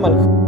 naman.